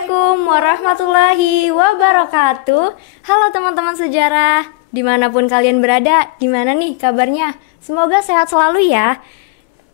Assalamualaikum warahmatullahi wabarakatuh. Halo teman-teman sejarah, dimanapun kalian berada, gimana nih kabarnya? Semoga sehat selalu ya.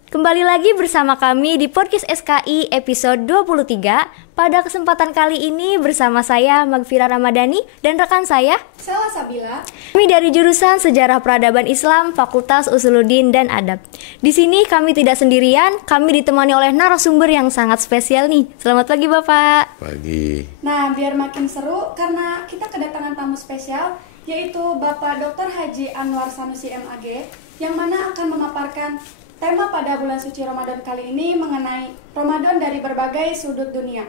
Kembali lagi bersama kami di Podcast SKI episode 23. Pada kesempatan kali ini bersama saya Magfira Ramadhani dan rekan saya Sela Sabila. Kami dari jurusan Sejarah Peradaban Islam, Fakultas Usuluddin dan Adab. Di sini kami tidak sendirian, kami ditemani oleh narasumber yang sangat spesial nih. Selamat pagi Bapak. Pagi. Nah, biar makin seru karena kita kedatangan tamu spesial, yaitu Bapak Dr. Haji Anwar Sanusi MAG, yang mana akan memaparkan tema pada bulan suci Ramadan kali ini mengenai Ramadan dari berbagai sudut dunia,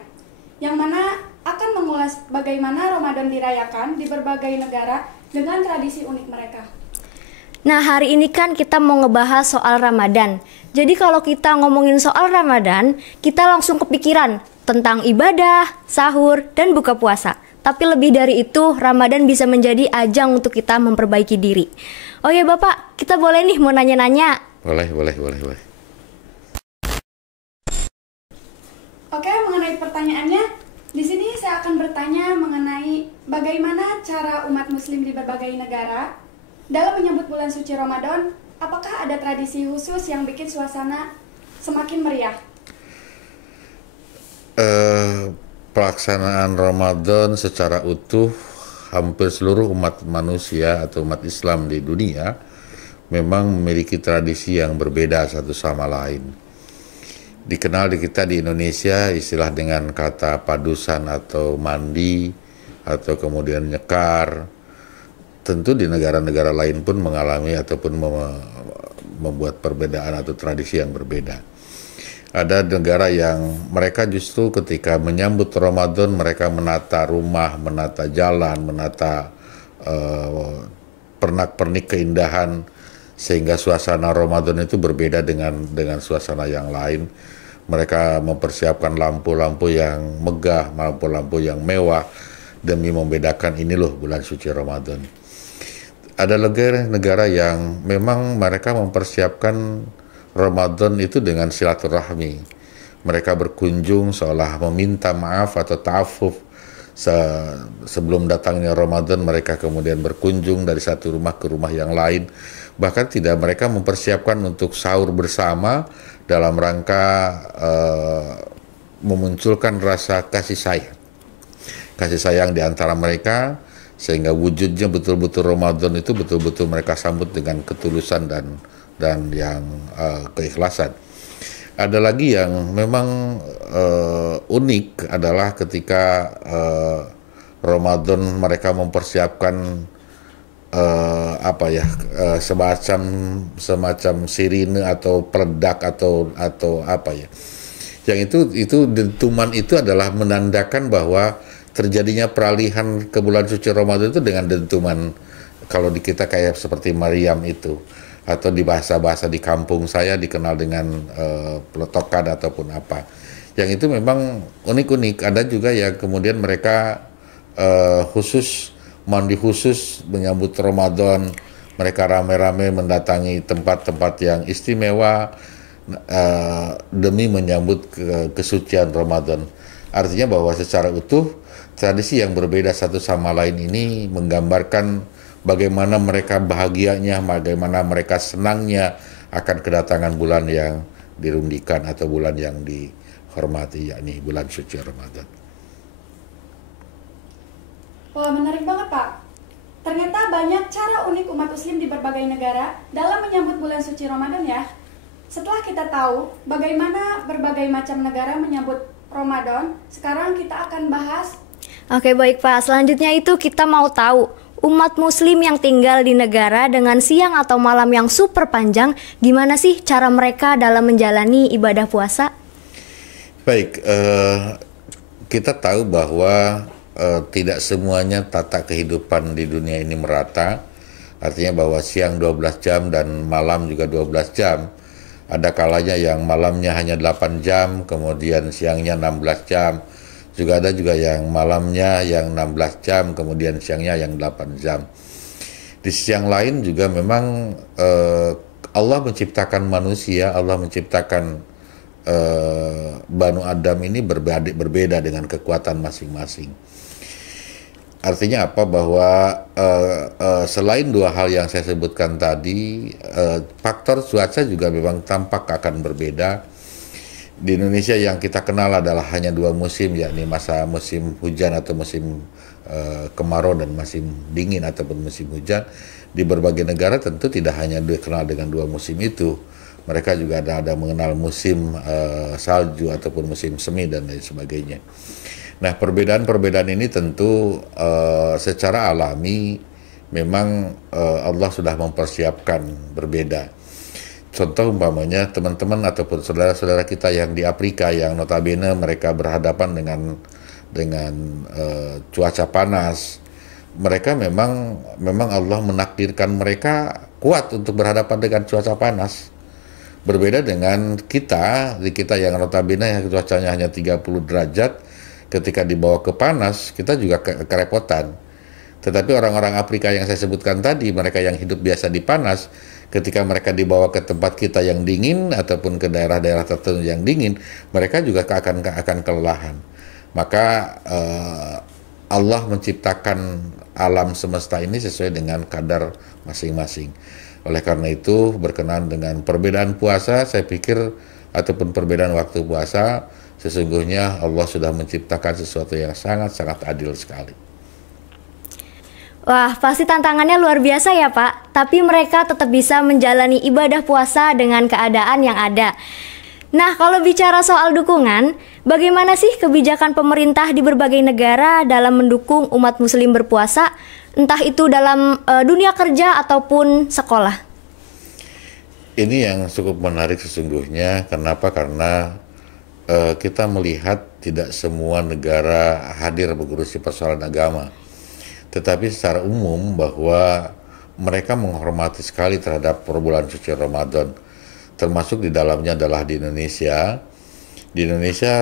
yang mana akan mengulas bagaimana Ramadan dirayakan di berbagai negara dengan tradisi unik mereka. Nah, hari ini kan kita mau ngebahas soal Ramadan. Jadi kalau kita ngomongin soal Ramadan, kita langsung kepikiran tentang ibadah, sahur, dan buka puasa. Tapi lebih dari itu, Ramadan bisa menjadi ajang untuk kita memperbaiki diri. Oh ya Bapak, kita boleh nih mau nanya-nanya. Boleh. Oke, mengenai pertanyaannya, di sini saya akan bertanya mengenai bagaimana cara umat muslim di berbagai negara dalam menyambut bulan suci Ramadan. Apakah ada tradisi khusus yang bikin suasana semakin meriah? Pelaksanaan Ramadan secara utuh hampir seluruh umat manusia atau umat Islam di dunia memang memiliki tradisi yang berbeda satu sama lain. Dikenal di kita di Indonesia istilah dengan kata padusan atau mandi atau kemudian nyekar. Tentu di negara-negara lain pun mengalami ataupun membuat perbedaan atau tradisi yang berbeda. Ada negara yang mereka justru ketika menyambut Ramadan mereka menata rumah, menata jalan, menata pernak-pernik keindahan sehingga suasana Ramadan itu berbeda dengan suasana yang lain. Mereka mempersiapkan lampu-lampu yang megah, lampu-lampu yang mewah demi membedakan ini loh bulan suci Ramadan. Ada negara yang memang mereka mempersiapkan Ramadan itu dengan silaturahmi. Mereka berkunjung seolah meminta maaf atau ta'afuf. Sebelum datangnya Ramadan mereka kemudian berkunjung dari satu rumah ke rumah yang lain. Bahkan tidak mereka mempersiapkan untuk sahur bersama dalam rangka memunculkan rasa kasih sayang. Kasih sayang di antara mereka sehingga wujudnya betul-betul Ramadan itu betul-betul mereka sambut dengan ketulusan dan yang keikhlasan. Ada lagi yang memang unik adalah ketika Ramadan mereka mempersiapkan semacam sirine atau peledak atau apa ya. Yang itu dentuman itu adalah menandakan bahwa terjadinya peralihan ke bulan suci Ramadan itu dengan dentuman kalau di kita kayak seperti Maryam itu, atau di bahasa-bahasa di kampung saya dikenal dengan peletokan ataupun apa. Yang itu memang unik-unik. Ada juga yang kemudian mereka mandi khusus menyambut Ramadan. Mereka rame-rame mendatangi tempat-tempat yang istimewa demi menyambut kesucian Ramadan. Artinya bahwa secara utuh tradisi yang berbeda satu sama lain ini menggambarkan bagaimana mereka bahagianya, bagaimana mereka senangnya akan kedatangan bulan yang dirundikan atau bulan yang dihormati, yakni bulan suci Ramadan. Wah, menarik banget Pak. Ternyata banyak cara unik umat muslim di berbagai negara dalam menyambut bulan suci Ramadan ya. Setelah kita tahu bagaimana berbagai macam negara menyambut Ramadan, sekarang kita akan bahas. Oke baik Pak, selanjutnya itu kita mau tahu umat muslim yang tinggal di negara dengan siang atau malam yang super panjang, gimana sih cara mereka dalam menjalani ibadah puasa? Baik, kita tahu bahwa tidak semuanya tata kehidupan di dunia ini merata. Artinya bahwa siang 12 jam dan malam juga 12 jam. Ada kalanya yang malamnya hanya 8 jam, kemudian siangnya 16 jam. Juga ada juga yang malamnya yang 16 jam, kemudian siangnya yang 8 jam. Di sisi yang lain juga memang Allah menciptakan manusia, Allah menciptakan Banu Adam ini berbeda dengan kekuatan masing-masing. Artinya apa? Bahwa selain dua hal yang saya sebutkan tadi, faktor cuaca juga memang tampak akan berbeda. Di Indonesia yang kita kenal adalah hanya dua musim, yakni musim hujan atau musim kemarau dan musim dingin ataupun musim hujan. Di berbagai negara tentu tidak hanya dikenal dengan dua musim itu. Mereka juga ada mengenal musim salju ataupun musim semi dan lain sebagainya. Nah, perbedaan-perbedaan ini tentu secara alami memang Allah sudah mempersiapkan berbeda. Contoh umpamanya teman-teman ataupun saudara-saudara kita yang di Afrika yang notabene mereka berhadapan dengan cuaca panas, mereka memang Allah menakdirkan mereka kuat untuk berhadapan dengan cuaca panas. Berbeda dengan kita yang notabene yang cuacanya hanya 30 derajat, ketika dibawa ke panas kita juga kerepotan. Tetapi orang-orang Afrika yang saya sebutkan tadi, mereka yang hidup biasa di panas, ketika mereka dibawa ke tempat kita yang dingin ataupun ke daerah-daerah tertentu yang dingin, mereka juga akan kelelahan. Maka Allah menciptakan alam semesta ini sesuai dengan kadar masing-masing. Oleh karena itu, berkenaan dengan perbedaan puasa, saya pikir ataupun perbedaan waktu puasa, sesungguhnya Allah sudah menciptakan sesuatu yang sangat-sangat adil sekali. Wah, pasti tantangannya luar biasa ya Pak, tapi mereka tetap bisa menjalani ibadah puasa dengan keadaan yang ada. Nah, kalau bicara soal dukungan, bagaimana sih kebijakan pemerintah di berbagai negara dalam mendukung umat muslim berpuasa, entah itu dalam dunia kerja ataupun sekolah? Ini yang cukup menarik sesungguhnya. Kenapa? Karena kita melihat tidak semua negara hadir mengurusi persoalan agama. Tetapi secara umum bahwa mereka menghormati sekali terhadap bulan suci Ramadan, termasuk di dalamnya adalah di Indonesia. Di Indonesia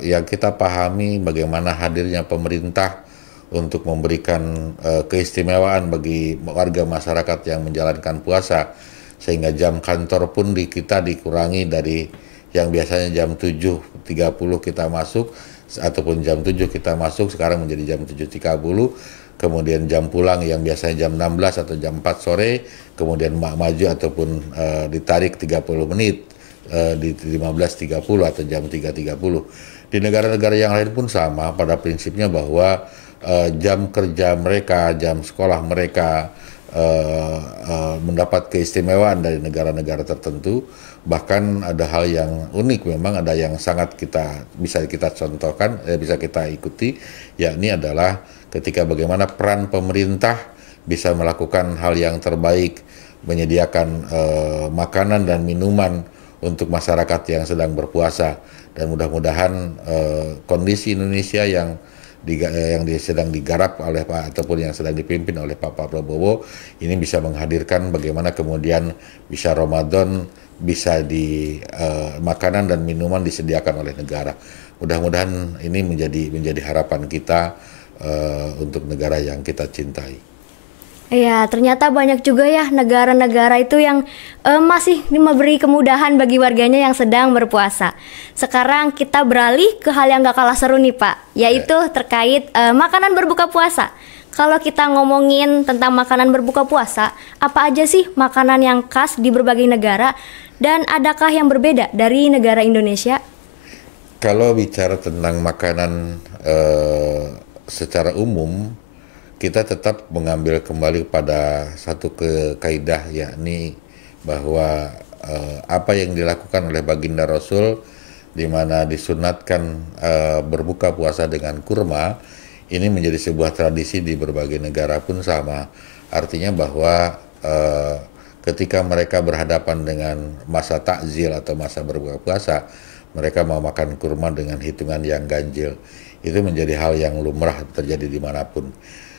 yang kita pahami bagaimana hadirnya pemerintah untuk memberikan keistimewaan bagi warga masyarakat yang menjalankan puasa, sehingga jam kantor pun kita dikurangi dari yang biasanya jam 7.30 kita masuk, ataupun jam 7 kita masuk, sekarang menjadi jam 7.30, kemudian jam pulang yang biasanya jam 16 atau jam 4 sore, kemudian maju ataupun ditarik 30 menit di 15.30 atau jam 3.30. Di negara-negara yang lain pun sama pada prinsipnya bahwa jam kerja mereka, jam sekolah mereka mendapat keistimewaan dari negara-negara tertentu. Bahkan ada hal yang unik, memang ada yang sangat bisa kita contohkan, bisa kita ikuti, yakni adalah ketika bagaimana peran pemerintah bisa melakukan hal yang terbaik, menyediakan makanan dan minuman untuk masyarakat yang sedang berpuasa. Dan mudah-mudahan kondisi Indonesia yang sedang digarap oleh ataupun yang sedang dipimpin oleh Pak Prabowo ini bisa menghadirkan bagaimana kemudian bisa Ramadan, bisa makanan dan minuman disediakan oleh negara. Mudah-mudahan ini menjadi harapan kita untuk negara yang kita cintai. Ya, ternyata banyak juga ya negara-negara itu yang masih memberi kemudahan bagi warganya yang sedang berpuasa. Sekarang kita beralih ke hal yang gak kalah seru nih Pak, yaitu terkait makanan berbuka puasa. Kalau kita ngomongin tentang makanan berbuka puasa, apa aja sih makanan yang khas di berbagai negara, dan adakah yang berbeda dari negara Indonesia? Kalau bicara tentang makanan secara umum, kita tetap mengambil kembali pada satu kaidah, yakni bahwa apa yang dilakukan oleh baginda Rasul di mana disunatkan berbuka puasa dengan kurma, ini menjadi sebuah tradisi di berbagai negara pun sama. Artinya bahwa ketika mereka berhadapan dengan masa takjil atau masa berbuka puasa, mereka mau makan kurma dengan hitungan yang ganjil. Itu menjadi hal yang lumrah terjadi dimanapun.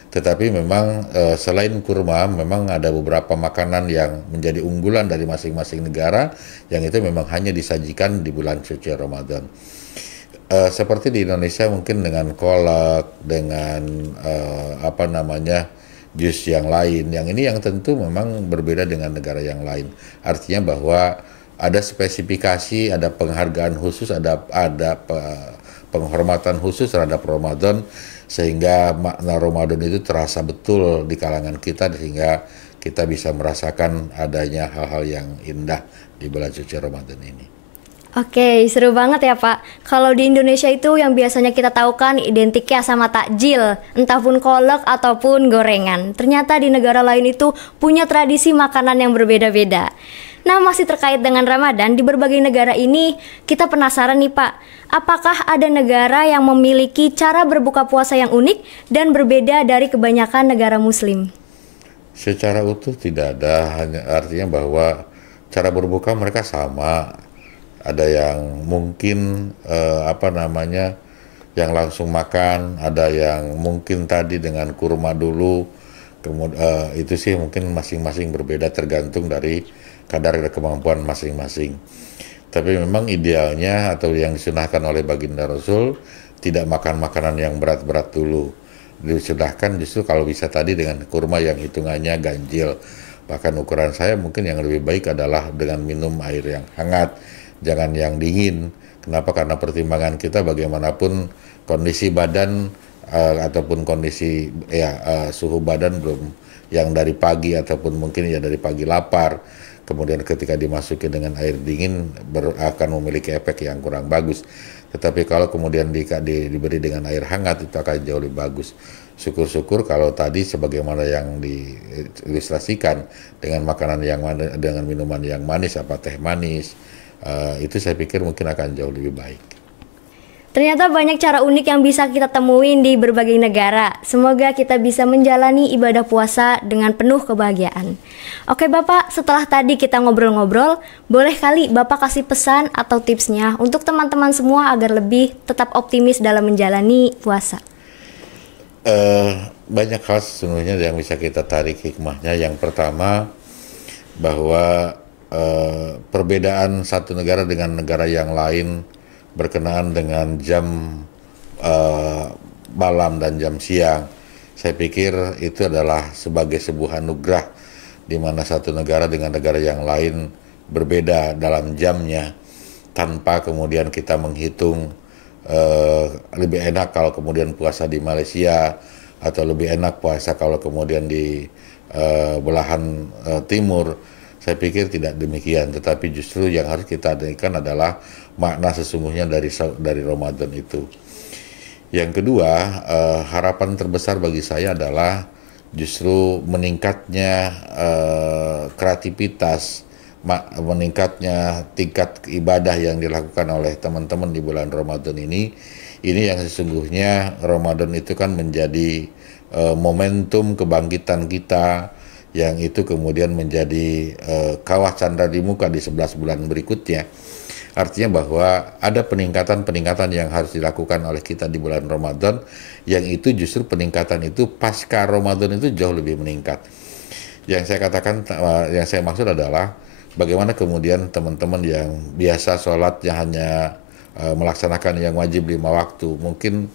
Tetapi memang selain kurma, memang ada beberapa makanan yang menjadi unggulan dari masing-masing negara, yang itu memang hanya disajikan di bulan suci Ramadan. Seperti di Indonesia mungkin dengan kolak, dengan jus yang lain. Yang ini yang tentu memang berbeda dengan negara yang lain. Artinya bahwa ada spesifikasi, ada penghargaan khusus, penghormatan khusus terhadap Ramadan, sehingga makna Ramadan itu terasa betul di kalangan kita, sehingga kita bisa merasakan adanya hal-hal yang indah di bulan suci Ramadan ini. Oke, seru banget ya Pak. Kalau di Indonesia itu yang biasanya kita tahu kan identiknya sama takjil, entah pun kolak ataupun gorengan. Ternyata di negara lain itu punya tradisi makanan yang berbeda-beda. Nah, masih terkait dengan Ramadan, di berbagai negara ini kita penasaran nih Pak, apakah ada negara yang memiliki cara berbuka puasa yang unik dan berbeda dari kebanyakan negara muslim? Secara utuh tidak ada, hanya artinya bahwa cara berbuka mereka sama. Ada yang mungkin yang langsung makan, ada yang mungkin tadi dengan kurma dulu. Kemudian itu sih mungkin masing-masing berbeda tergantung dari kadar kemampuan masing-masing. Tapi memang idealnya atau yang disunahkan oleh baginda Rasul tidak makan makanan yang berat-berat dulu. Disunahkan justru kalau bisa tadi dengan kurma yang hitungannya ganjil. Bahkan ukuran saya mungkin yang lebih baik adalah dengan minum air yang hangat, jangan yang dingin. Kenapa? Karena pertimbangan kita bagaimanapun kondisi badan ataupun kondisi suhu badan belum yang dari pagi ataupun mungkin ya dari pagi lapar. Kemudian ketika dimasuki dengan air dingin akan memiliki efek yang kurang bagus. Tetapi kalau kemudian diberi dengan air hangat itu akan jauh lebih bagus. Syukur-syukur kalau tadi sebagaimana yang diilustrasikan dengan makanan yang dengan minuman yang manis, teh manis, itu saya pikir mungkin akan jauh lebih baik. Ternyata banyak cara unik yang bisa kita temuin di berbagai negara. Semoga kita bisa menjalani ibadah puasa dengan penuh kebahagiaan. Oke Bapak, setelah tadi kita ngobrol-ngobrol, boleh kali Bapak kasih pesan atau tipsnya untuk teman-teman semua agar lebih tetap optimis dalam menjalani puasa? Banyak hal sesungguhnya yang bisa kita tarik hikmahnya. Yang pertama, bahwa perbedaan satu negara dengan negara yang lain berkenaan dengan jam malam dan jam siang, saya pikir itu adalah sebagai sebuah anugerah di mana satu negara dengan negara yang lain berbeda dalam jamnya, tanpa kemudian kita menghitung lebih enak kalau kemudian puasa di Malaysia atau lebih enak puasa kalau kemudian di belahan timur. Saya pikir tidak demikian, tetapi justru yang harus kita adaikan adalah makna sesungguhnya dari Ramadan itu. Yang kedua, harapan terbesar bagi saya adalah justru meningkatnya kreativitas, meningkatnya tingkat ibadah yang dilakukan oleh teman-teman di bulan Ramadan ini. Ini yang sesungguhnya Ramadan itu kan menjadi momentum kebangkitan kita, yang itu kemudian menjadi kawah candra di muka di 11 bulan berikutnya. Artinya bahwa ada peningkatan-peningkatan yang harus dilakukan oleh kita di bulan Ramadan, yang itu justru peningkatan itu pasca Ramadan itu jauh lebih meningkat. Yang saya katakan, yang saya maksud adalah bagaimana kemudian teman-teman yang biasa sholatnya hanya melaksanakan yang wajib 5 waktu, mungkin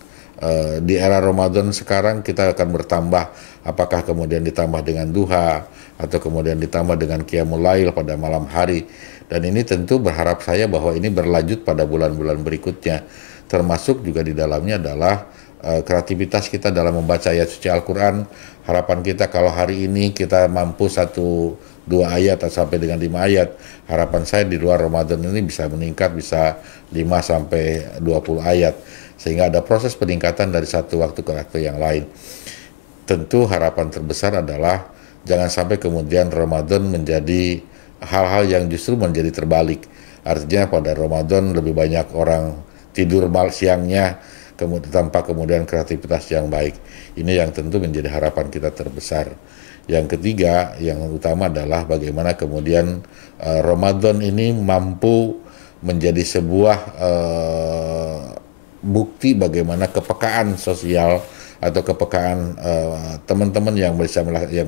di era Ramadan sekarang kita akan bertambah, apakah kemudian ditambah dengan duha atau kemudian ditambah dengan qiyamul lail pada malam hari. Dan ini tentu berharap saya bahwa ini berlanjut pada bulan-bulan berikutnya, termasuk juga di dalamnya adalah kreativitas kita dalam membaca ayat suci Al-Quran. Harapan kita kalau hari ini kita mampu 1-2 ayat atau sampai dengan 5 ayat, harapan saya di luar Ramadan ini bisa meningkat, bisa 5-20 ayat, sehingga ada proses peningkatan dari satu waktu ke waktu yang lain. Tentu harapan terbesar adalah jangan sampai kemudian Ramadan menjadi hal-hal yang justru menjadi terbalik. Artinya pada Ramadan lebih banyak orang tidur siangnya tanpa kemudian kreativitas yang baik. Ini yang tentu menjadi harapan kita terbesar. Yang ketiga, yang utama adalah bagaimana kemudian Ramadan ini mampu menjadi sebuah bukti bagaimana kepekaan sosial atau kepekaan teman-teman yang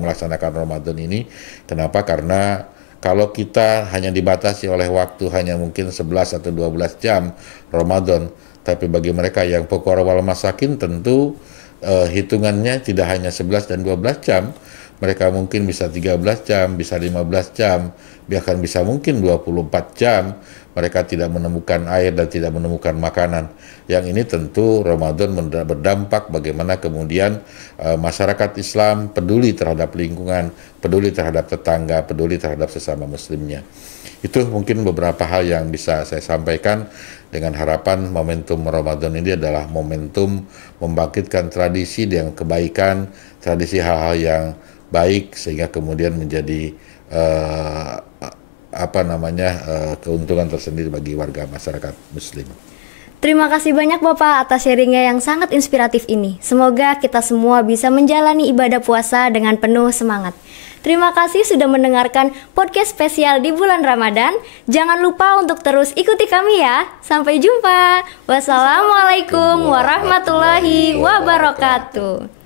melaksanakan Ramadan ini. Kenapa? Karena kalau kita hanya dibatasi oleh waktu hanya mungkin 11 atau 12 jam Ramadan, tapi bagi mereka yang fuqara wal masakin tentu hitungannya tidak hanya 11 dan 12 jam, mereka mungkin bisa 13 jam, bisa 15 jam, bahkan bisa mungkin 24 jam mereka tidak menemukan air dan tidak menemukan makanan. Yang ini tentu Ramadan berdampak bagaimana kemudian masyarakat Islam peduli terhadap lingkungan, peduli terhadap tetangga, peduli terhadap sesama muslimnya. Itu mungkin beberapa hal yang bisa saya sampaikan, dengan harapan momentum Ramadan ini adalah momentum membangkitkan tradisi yang kebaikan, tradisi hal-hal yang baik, sehingga kemudian menjadi keuntungan tersendiri bagi warga masyarakat muslim. Terima kasih banyak Bapak atas sharingnya yang sangat inspiratif ini. Semoga kita semua bisa menjalani ibadah puasa dengan penuh semangat. Terima kasih sudah mendengarkan podcast spesial di bulan Ramadan. Jangan lupa untuk terus ikuti kami ya. Sampai jumpa. Wassalamualaikum warahmatullahi wabarakatuh.